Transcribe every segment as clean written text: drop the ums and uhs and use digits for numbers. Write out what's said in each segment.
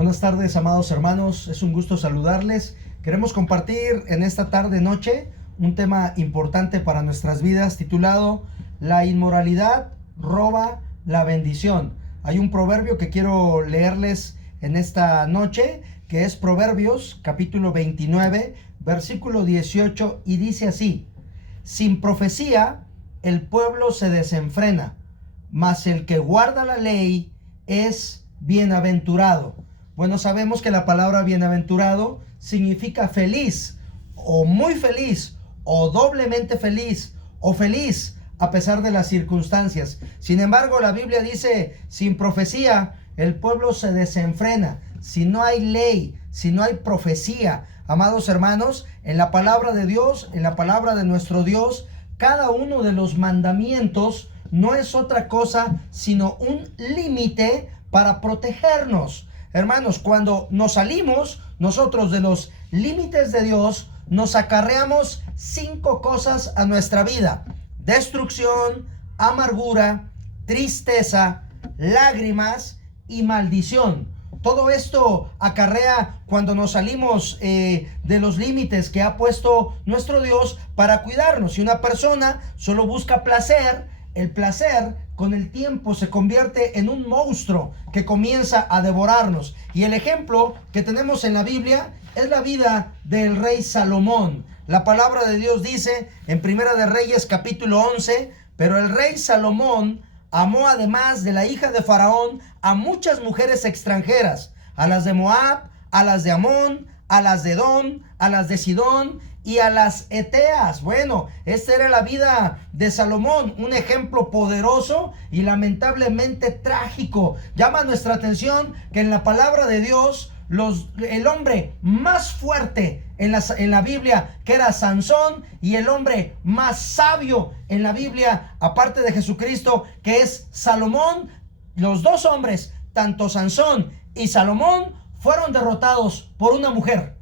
Buenas tardes, amados hermanos, es un gusto saludarles. Queremos compartir en esta tarde-noche un tema importante para nuestras vidas titulado La inmoralidad roba la bendición. Hay un proverbio que quiero leerles en esta noche, que es Proverbios capítulo 29, versículo 18, y dice así: sin profecía el pueblo se desenfrena, mas el que guarda la ley es bienaventurado. Bueno, sabemos que la palabra bienaventurado significa feliz, o muy feliz, o doblemente feliz, o feliz a pesar de las circunstancias. Sin embargo, la Biblia dice, sin profecía el pueblo se desenfrena. Si no hay ley, si no hay profecía, amados hermanos, en la palabra de Dios, en la palabra de nuestro Dios, cada uno de los mandamientos no es otra cosa sino un límite para protegernos. Hermanos, cuando nos salimos nosotros de los límites de Dios, nos acarreamos 5 cosas a nuestra vida: destrucción, amargura, tristeza, lágrimas y maldición. Todo esto acarrea cuando nos salimos de los límites que ha puesto nuestro Dios para cuidarnos. Si una persona solo busca placer, el placer con el tiempo se convierte en un monstruo que comienza a devorarnos. Y el ejemplo que tenemos en la Biblia es la vida del rey Salomón. La palabra de Dios dice en Primera de Reyes capítulo 11, pero el rey Salomón amó, además de la hija de Faraón, a muchas mujeres extranjeras, a las de Moab, a las de Amón, a las de Edom, a las de Sidón y a las Eteas. Bueno, esta era la vida de Salomón, un ejemplo poderoso y lamentablemente trágico. Llama nuestra atención que en la palabra de Dios, el hombre más fuerte en la Biblia, que era Sansón, y el hombre más sabio en la Biblia, aparte de Jesucristo, que es Salomón, los dos hombres, tanto Sansón y Salomón, fueron derrotados por una mujer.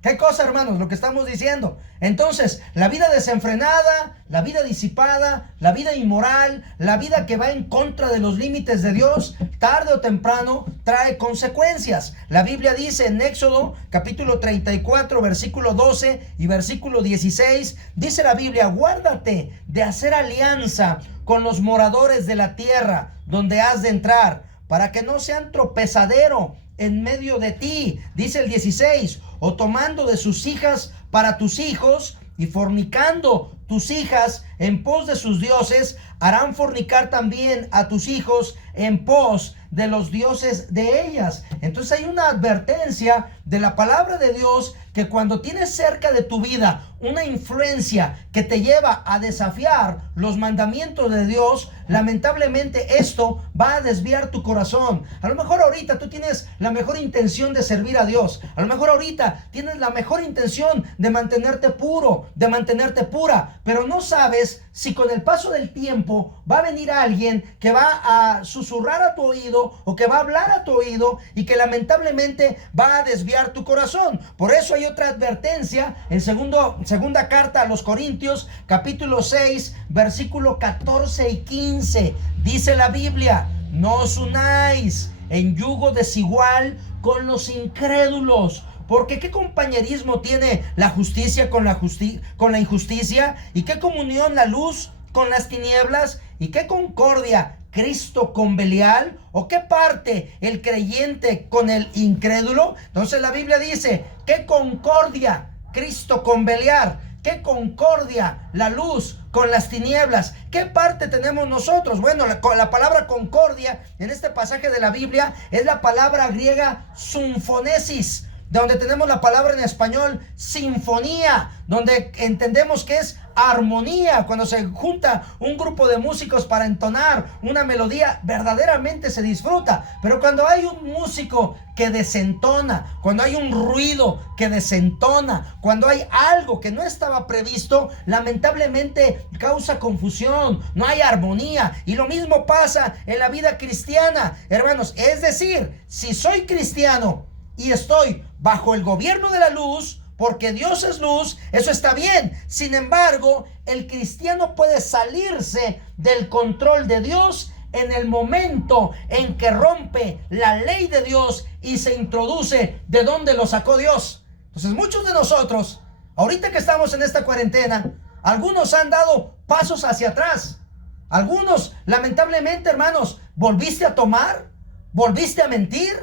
¿Qué cosa, hermanos, lo que estamos diciendo? Entonces, la vida desenfrenada, la vida disipada, la vida inmoral, la vida que va en contra de los límites de Dios, tarde o temprano trae consecuencias. La Biblia dice en Éxodo capítulo 34, versículo 12 y versículo 16, dice la Biblia: guárdate de hacer alianza con los moradores de la tierra donde has de entrar, para que no sean tropezadero en medio de ti. Dice el 16, o tomando de sus hijas para tus hijos, y fornicando tus hijas en pos de sus dioses, harán fornicar también a tus hijos en pos de los dioses de ellas. Entonces hay una advertencia de la palabra de Dios, que cuando tienes cerca de tu vida una influencia que te lleva a desafiar los mandamientos de Dios, lamentablemente esto va a desviar tu corazón. A lo mejor ahorita tú tienes la mejor intención de servir a Dios. A lo mejor ahorita tienes la mejor intención de mantenerte puro, de mantenerte pura, pero no sabes si con el paso del tiempo va a venir alguien que va a susurrar a tu oído, o que va a hablar a tu oído, y que lamentablemente va a desviar tu corazón. Por eso hay otra advertencia en segunda carta a los Corintios capítulo 6, versículo 14 y 15. Dice la Biblia: no os unáis en yugo desigual con los incrédulos, porque ¿qué compañerismo tiene la justicia con la injusticia? ¿Y qué comunión la luz con las tinieblas? ¿Y qué concordia Cristo con Belial? ¿O qué parte el creyente con el incrédulo? Entonces la Biblia dice: ¿qué concordia Cristo con Belial? ¿Qué concordia la luz con las tinieblas? ¿Qué parte tenemos nosotros? Bueno, la palabra concordia en este pasaje de la Biblia es la palabra griega symphonēsis, donde tenemos la palabra en español sinfonía, donde entendemos que es armonía. Cuando se junta un grupo de músicos para entonar una melodía, verdaderamente se disfruta. Pero cuando hay un músico que desentona, cuando hay un ruido que desentona, cuando hay algo que no estaba previsto, lamentablemente causa confusión, no hay armonía. Y lo mismo pasa en la vida cristiana, hermanos. Es decir, si soy cristiano y estoy bajo el gobierno de la luz, porque Dios es luz, eso está bien. Sin embargo, el cristiano puede salirse del control de Dios en el momento en que rompe la ley de Dios y se introduce de donde lo sacó Dios. Entonces muchos de nosotros, ahorita que estamos en esta cuarentena, algunos han dado pasos hacia atrás. Algunos, lamentablemente, hermanos, volviste a tomar, volviste a mentir,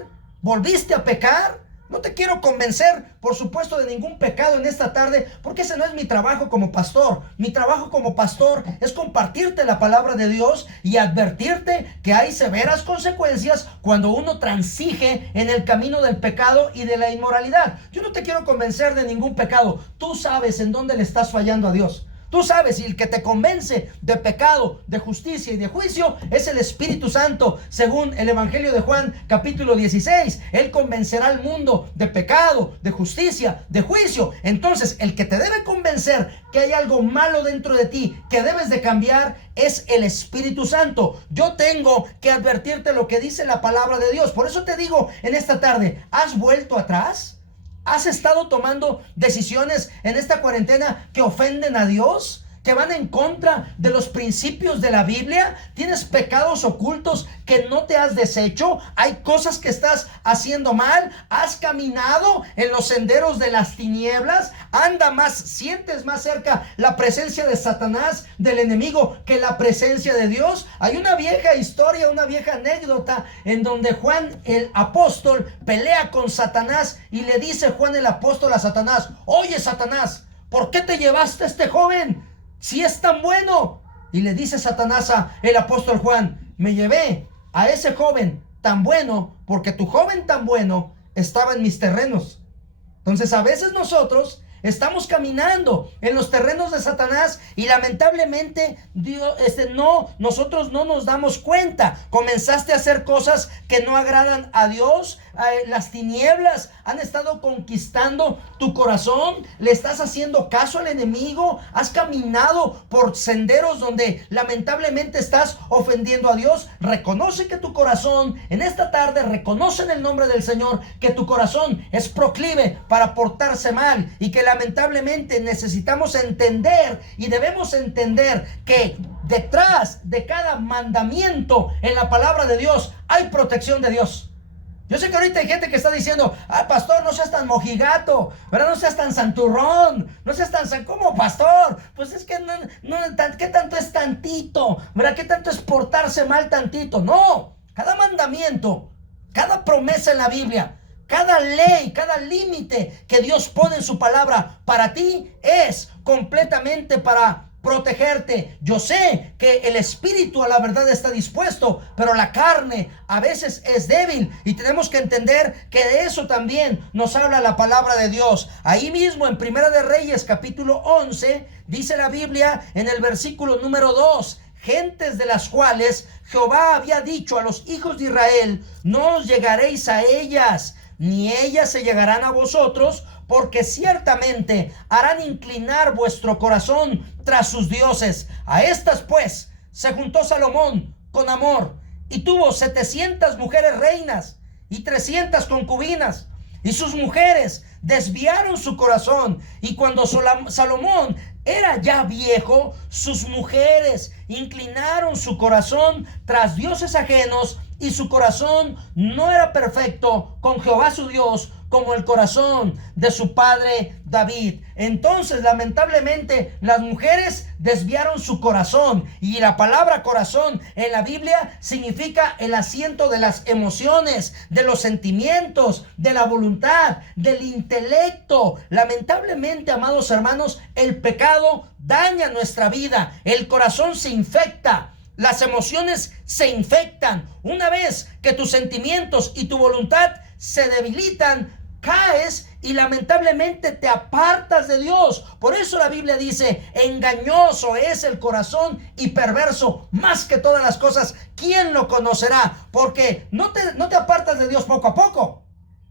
volviste a pecar. No te quiero convencer, por supuesto, de ningún pecado en esta tarde, porque ese no es mi trabajo como pastor. Mi trabajo como pastor es compartirte la palabra de Dios y advertirte que hay severas consecuencias cuando uno transige en el camino del pecado y de la inmoralidad. Yo no te quiero convencer de ningún pecado. Tú sabes en dónde le estás fallando a Dios. Tú sabes, y el que te convence de pecado, de justicia y de juicio es el Espíritu Santo. Según el Evangelio de Juan, capítulo 16, Él convencerá al mundo de pecado, de justicia, de juicio. Entonces, el que te debe convencer que hay algo malo dentro de ti, que debes de cambiar, es el Espíritu Santo. Yo tengo que advertirte lo que dice la palabra de Dios. Por eso te digo en esta tarde, ¿has vuelto atrás? ¿Has estado tomando decisiones en esta cuarentena que ofenden a Dios? ¿Que van en contra de los principios de la Biblia? ¿Tienes pecados ocultos que no te has deshecho? ¿Hay cosas que estás haciendo mal? ¿Has caminado en los senderos de las tinieblas? ¿Sientes más cerca la presencia de Satanás, del enemigo, que la presencia de Dios? Hay una vieja historia, una vieja anécdota en donde Juan el apóstol pelea con Satanás y le dice Juan el apóstol a Satanás: oye, Satanás, ¿por qué te llevaste a este joven si es tan bueno? Y le dice Satanás a el apóstol Juan: me llevé a ese joven tan bueno porque tu joven tan bueno estaba en mis terrenos. Entonces a veces nosotros estamos caminando en los terrenos de Satanás y lamentablemente nosotros no nos damos cuenta. Comenzaste a hacer cosas que no agradan a Dios. Las tinieblas han estado conquistando tu corazón. Le estás haciendo caso al enemigo. Has caminado por senderos donde lamentablemente estás ofendiendo a Dios. Reconoce que tu corazón, en esta tarde, reconoce en el nombre del Señor que tu corazón es proclive para portarse mal y que lamentablemente necesitamos entender y debemos entender que detrás de cada mandamiento en la palabra de Dios hay protección de Dios. Yo sé que ahorita hay gente que está diciendo: pastor, no seas tan mojigato, ¿verdad? No seas tan santurrón, no seas tan... ¿Cómo, pastor? Pues es que ¿qué tanto es tantito? ¿Verdad? ¿Qué tanto es portarse mal tantito? No, cada mandamiento, cada promesa en la Biblia, cada ley, cada límite que Dios pone en su palabra para ti es completamente para protegerte. Yo sé que el espíritu a la verdad está dispuesto, pero la carne a veces es débil y tenemos que entender que de eso también nos habla la palabra de Dios. Ahí mismo en Primera de Reyes capítulo 11 dice la Biblia en el versículo número 2: gentes de las cuales Jehová había dicho a los hijos de Israel: no os llegaréis a ellas, ni ellas se llegarán a vosotros, porque ciertamente harán inclinar vuestro corazón tras sus dioses. A estas pues se juntó Salomón con amor y tuvo 700 mujeres reinas y 300 concubinas, y sus mujeres desviaron su corazón, y cuando Salomón era ya viejo, sus mujeres inclinaron su corazón tras dioses ajenos, y su corazón no era perfecto con Jehová su Dios, como el corazón de su padre David. Entonces, lamentablemente, las mujeres desviaron su corazón, y la palabra corazón en la Biblia significa el asiento de las emociones, de los sentimientos, de la voluntad, del intelecto. Lamentablemente, amados hermanos, el pecado daña nuestra vida. El corazón se infecta. Las emociones se infectan. Una vez que tus sentimientos y tu voluntad se debilitan, caes y lamentablemente te apartas de Dios. Por eso la Biblia dice: engañoso es el corazón y perverso más que todas las cosas. ¿Quién lo conocerá? Porque no te apartas de Dios poco a poco.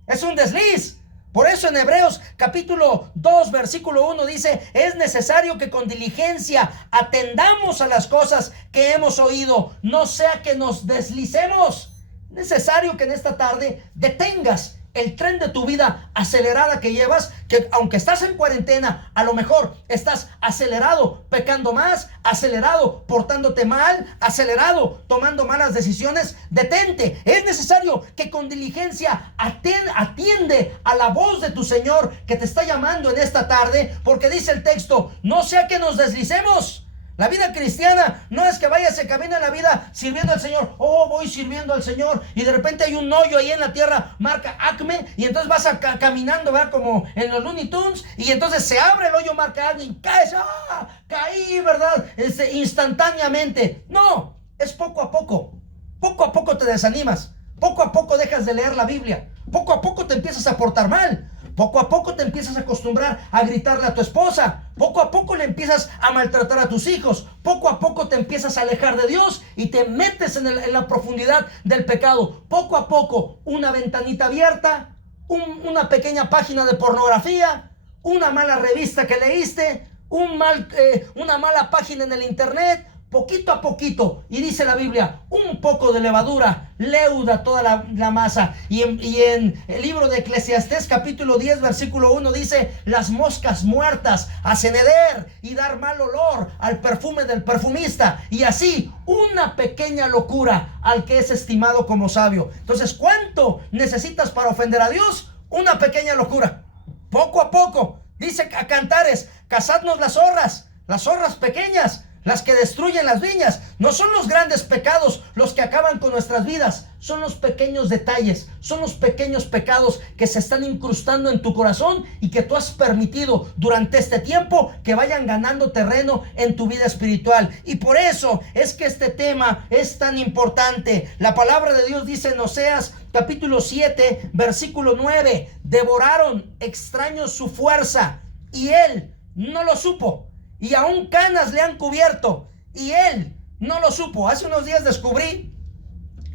Es un desliz. Por eso en Hebreos capítulo 2 versículo 1 dice: es necesario que con diligencia atendamos a las cosas que hemos oído, no sea que nos deslicemos. Necesario que en esta tarde detengas el tren de tu vida acelerada que llevas, que aunque estás en cuarentena, a lo mejor estás acelerado pecando más, acelerado portándote mal, acelerado tomando malas decisiones. Detente. Es necesario que con diligencia atiende a la voz de tu Señor que te está llamando en esta tarde, porque dice el texto: no sea que nos deslicemos. La vida cristiana no es que vayas y camina en la vida sirviendo al Señor. Oh, voy sirviendo al Señor, y de repente hay un hoyo ahí en la tierra, marca Acme, y entonces vas caminando, ¿verdad? Como en los Looney Tunes, y entonces se abre el hoyo, marca Acme, y caes. ¡Ah! Caí, ¿verdad? Instantáneamente. No, es poco a poco. Poco a poco te desanimas. Poco a poco dejas de leer la Biblia. Poco a poco te empiezas a portar mal. Poco a poco te empiezas a acostumbrar a gritarle a tu esposa. Poco a poco le empiezas a maltratar a tus hijos. Poco a poco te empiezas a alejar de Dios y te metes en la profundidad del pecado. Poco a poco, una ventanita abierta, una pequeña página de pornografía, una mala revista que leíste, una mala página en el internet. Poquito a poquito, y dice la Biblia, un poco de levadura leuda toda la masa. Y en el libro de Eclesiastés capítulo 10 versículo 1 dice: las moscas muertas hacen heder y dar mal olor al perfume del perfumista, y así una pequeña locura al que es estimado como sabio. Entonces, ¿cuánto necesitas para ofender a Dios? Una pequeña locura. Poco a poco. Dice a Cantares: cazadnos las zorras pequeñas, las que destruyen las viñas. No son los grandes pecados los que acaban con nuestras vidas, son los pequeños detalles, son los pequeños pecados que se están incrustando en tu corazón y que tú has permitido durante este tiempo que vayan ganando terreno en tu vida espiritual. Y por eso es que este tema es tan importante. La palabra de Dios dice en Oseas capítulo 7 versículo 9: devoraron extraños su fuerza y él no lo supo, y aún canas le han cubierto y él no lo supo. Hace unos días descubrí,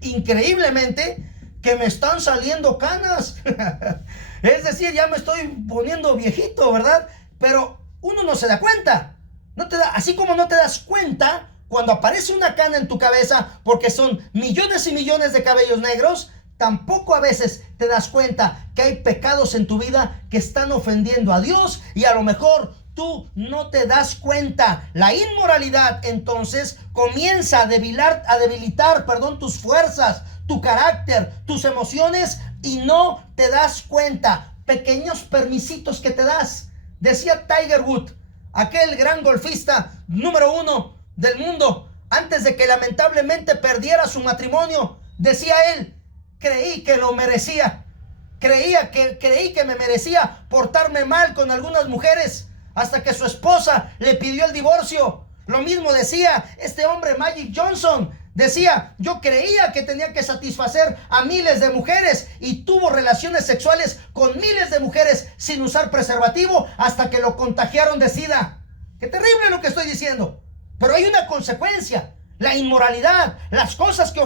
increíblemente, que me están saliendo canas. Es decir, ya me estoy poniendo viejito, ¿verdad? Pero uno no se da cuenta. Así como no te das cuenta cuando aparece una cana en tu cabeza, porque son millones y millones de cabellos negros, tampoco a veces te das cuenta que hay pecados en tu vida que están ofendiendo a Dios, y a lo mejor tú no te das cuenta. La inmoralidad entonces comienza a debilitar tus fuerzas, tu carácter, tus emociones, y no te das cuenta. Pequeños permisitos que te das. Decía Tiger Woods, aquel gran golfista número 1 del mundo, antes de que lamentablemente perdiera su matrimonio, decía él: creí que lo merecía. Creí que me merecía portarme mal con algunas mujeres, hasta que su esposa le pidió el divorcio. Lo mismo decía este hombre, Magic Johnson. Decía: yo creía que tenía que satisfacer a miles de mujeres, y tuvo relaciones sexuales con miles de mujeres sin usar preservativo, hasta que lo contagiaron de SIDA. Qué terrible lo que estoy diciendo, pero hay una consecuencia. La inmoralidad, las cosas que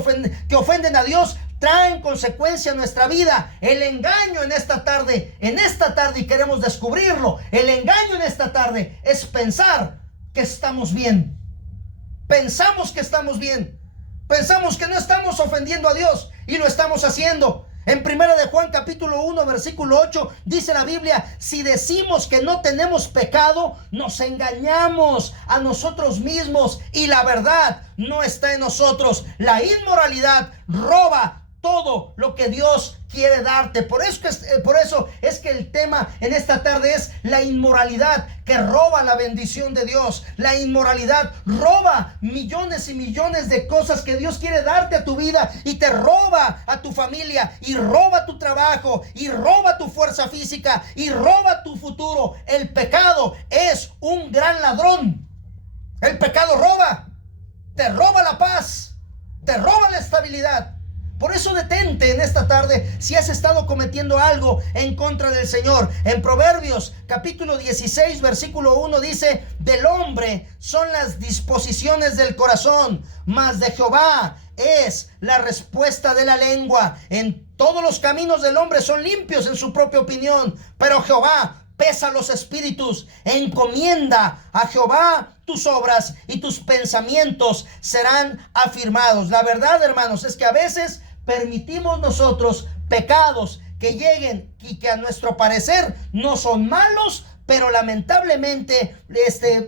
ofenden a Dios, traen consecuencia a nuestra vida. El engaño en esta tarde, y queremos descubrirlo, el engaño en esta tarde es pensar que estamos bien. Pensamos que estamos bien. Pensamos que no estamos ofendiendo a Dios, y lo estamos haciendo. En 1 de Juan capítulo 1 versículo 8 dice la Biblia: si decimos que no tenemos pecado, nos engañamos a nosotros mismos y la verdad no está en nosotros. La inmoralidad roba todo lo que Dios quiere darte. Por eso es que el tema en esta tarde es la inmoralidad que roba la bendición de Dios. La inmoralidad roba millones y millones de cosas que Dios quiere darte a tu vida, y te roba a tu familia, y roba tu trabajo, y roba tu fuerza física, y roba tu futuro. El pecado es un gran ladrón. El pecado roba, te roba la paz, te roba la estabilidad. Por eso detente en esta tarde si has estado cometiendo algo en contra del Señor. En Proverbios capítulo 16 versículo 1 dice: del hombre son las disposiciones del corazón, mas de Jehová es la respuesta de la lengua. En todos los caminos del hombre son limpios en su propia opinión, pero Jehová pesa los espíritus. Encomienda a Jehová tus obras, y tus pensamientos serán afirmados. La verdad, hermanos, es que a veces permitimos nosotros pecados que lleguen y que a nuestro parecer no son malos, pero lamentablemente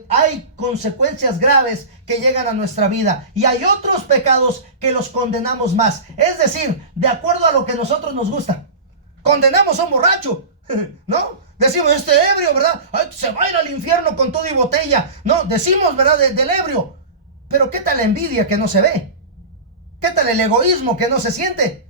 hay consecuencias graves que llegan a nuestra vida, y hay otros pecados que los condenamos más, es decir, de acuerdo a lo que a nosotros nos gusta. Condenamos a un borracho, ¿no? Decimos, ebrio, ¿verdad? Ay, se va a ir al infierno con todo y botella. No, decimos, ¿verdad? Del ebrio. Pero ¿qué tal la envidia que no se ve? ¿Qué tal el egoísmo que no se siente?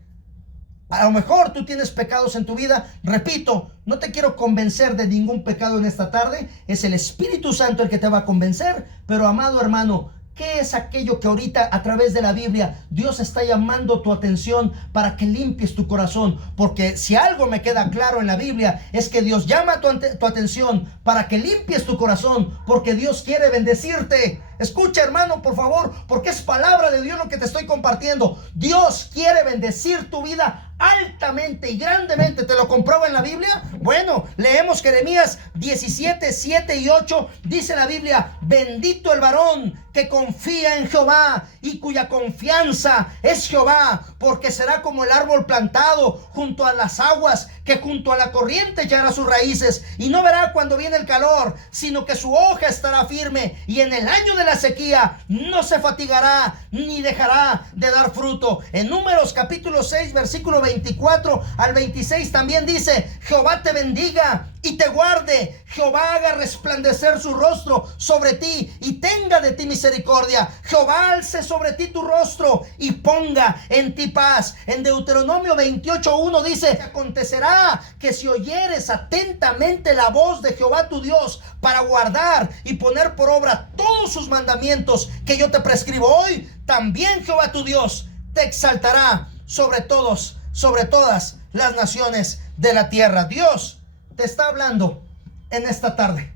A lo mejor tú tienes pecados en tu vida. Repito, no te quiero convencer de ningún pecado en esta tarde. Es el Espíritu Santo el que te va a convencer. Pero, amado hermano, ¿qué es aquello que ahorita a través de la Biblia Dios está llamando tu atención para que limpies tu corazón? Porque si algo me queda claro en la Biblia es que Dios llama tu atención para que limpies tu corazón, porque Dios quiere bendecirte. Escucha, hermano, por favor, porque es palabra de Dios lo que te estoy compartiendo. Dios quiere bendecir tu vida altamente y grandemente. ¿Te lo compruebo en la Biblia? Bueno, leemos Jeremías 17, 7 y 8. Dice la Biblia: bendito el varón que confía en Jehová y cuya confianza es Jehová, porque será como el árbol plantado junto a las aguas, que junto a la corriente echará sus raíces, y no verá cuando viene el calor, sino que su hoja estará firme, y en el año de la sequía no se fatigará ni dejará de dar fruto. En Números capítulo 6 versículo 24 al 26 también dice: Jehová te bendiga y te guarde, Jehová haga resplandecer su rostro sobre ti y tenga de ti misericordia, Jehová alce sobre ti tu rostro y ponga en ti paz. En Deuteronomio 28:1 dice: acontecerá que si oyeres atentamente la voz de Jehová tu Dios para guardar y poner por obra todos sus mandamientos que yo te prescribo hoy, también Jehová tu Dios te exaltará sobre todas las naciones de la tierra. Dios te está hablando en esta tarde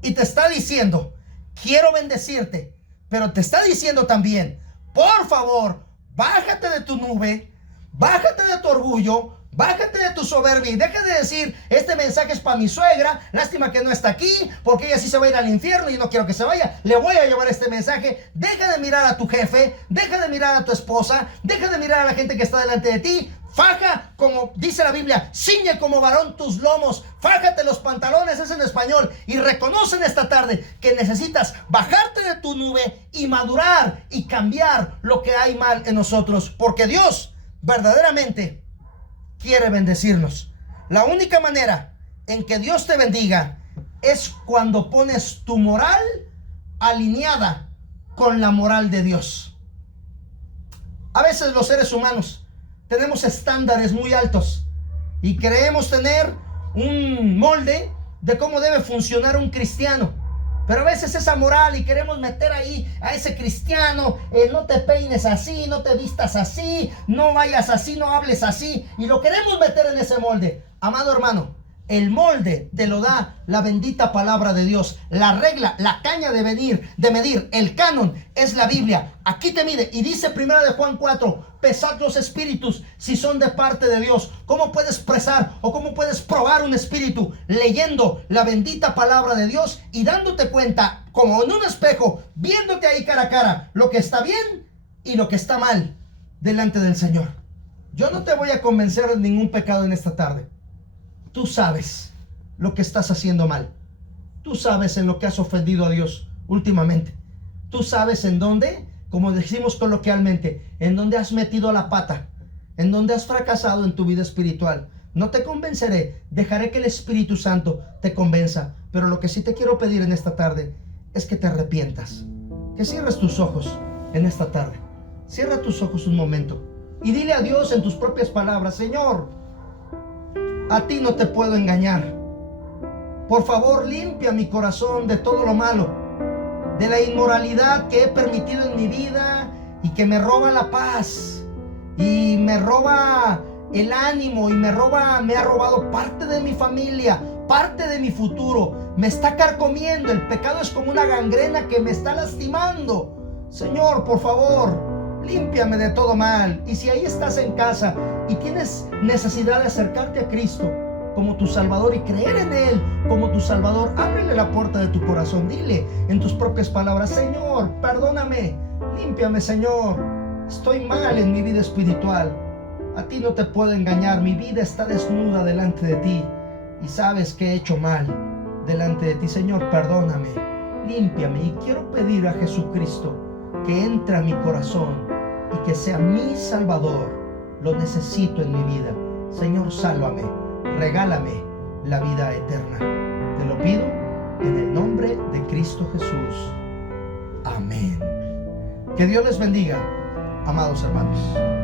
y te está diciendo: quiero bendecirte, pero te está diciendo también: por favor, bájate de tu nube, bájate de tu orgullo, bájate de tu soberbia y deja de decir: este mensaje es para mi suegra, lástima que no está aquí, porque ella sí se va a ir al infierno y no quiero que se vaya, le voy a llevar este mensaje. Deja de mirar a tu jefe, deja de mirar a tu esposa, deja de mirar a la gente que está delante de ti. Faja, como dice la Biblia, ciñe como varón tus lomos, fájate los pantalones, es en español, y reconoce en esta tarde que necesitas bajarte de tu nube y madurar y cambiar lo que hay mal en nosotros, porque Dios verdaderamente quiere bendecirnos. La única manera en que Dios te bendiga es cuando pones tu moral alineada con la moral de Dios. A veces los seres humanos tenemos estándares muy altos y creemos tener un molde de cómo debe funcionar un cristiano. Pero a veces esa moral y queremos meter ahí a ese cristiano, no te peines así, no te vistas así, no vayas así, no hables así, y lo queremos meter en ese molde. Amado hermano, el molde te lo da la bendita palabra de Dios. La regla, la caña de medir, el canon es la Biblia. Aquí te mide. Y dice 1 de Juan 4, pesad los espíritus si son de parte de Dios. ¿Cómo puedes pesar o cómo puedes probar un espíritu? Leyendo la bendita palabra de Dios y dándote cuenta, como en un espejo, viéndote ahí cara a cara, lo que está bien y lo que está mal delante del Señor. Yo no te voy a convencer de ningún pecado en esta tarde. Tú sabes lo que estás haciendo mal. Tú sabes en lo que has ofendido a Dios últimamente. Tú sabes en dónde, como decimos coloquialmente, en dónde has metido la pata, en dónde has fracasado en tu vida espiritual. No te convenceré, dejaré que el Espíritu Santo te convenza. Pero lo que sí te quiero pedir en esta tarde es que te arrepientas. Que cierres tus ojos en esta tarde. Cierra tus ojos un momento y dile a Dios en tus propias palabras: Señor, a ti no te puedo engañar. Por favor, limpia mi corazón de todo lo malo, de la inmoralidad que he permitido en mi vida y que me roba la paz y me roba el ánimo y me ha robado parte de mi familia, parte de mi futuro. Me está carcomiendo. El pecado es como una gangrena que me está lastimando. Señor, por favor, límpiame de todo mal. Y si ahí estás en casa y tienes necesidad de acercarte a Cristo como tu Salvador y creer en Él como tu Salvador, ábrele la puerta de tu corazón. Dile en tus propias palabras: Señor, perdóname, límpiame, Señor. Estoy mal en mi vida espiritual. A ti no te puedo engañar. Mi vida está desnuda delante de ti y sabes que he hecho mal. delante de ti. Señor, perdóname, límpiame, y quiero pedir a Jesucristo que entre a mi corazón y que sea mi Salvador. Lo necesito en mi vida. Señor, sálvame, regálame la vida eterna. Te lo pido en el nombre de Cristo Jesús. Amén. Que Dios les bendiga, amados hermanos.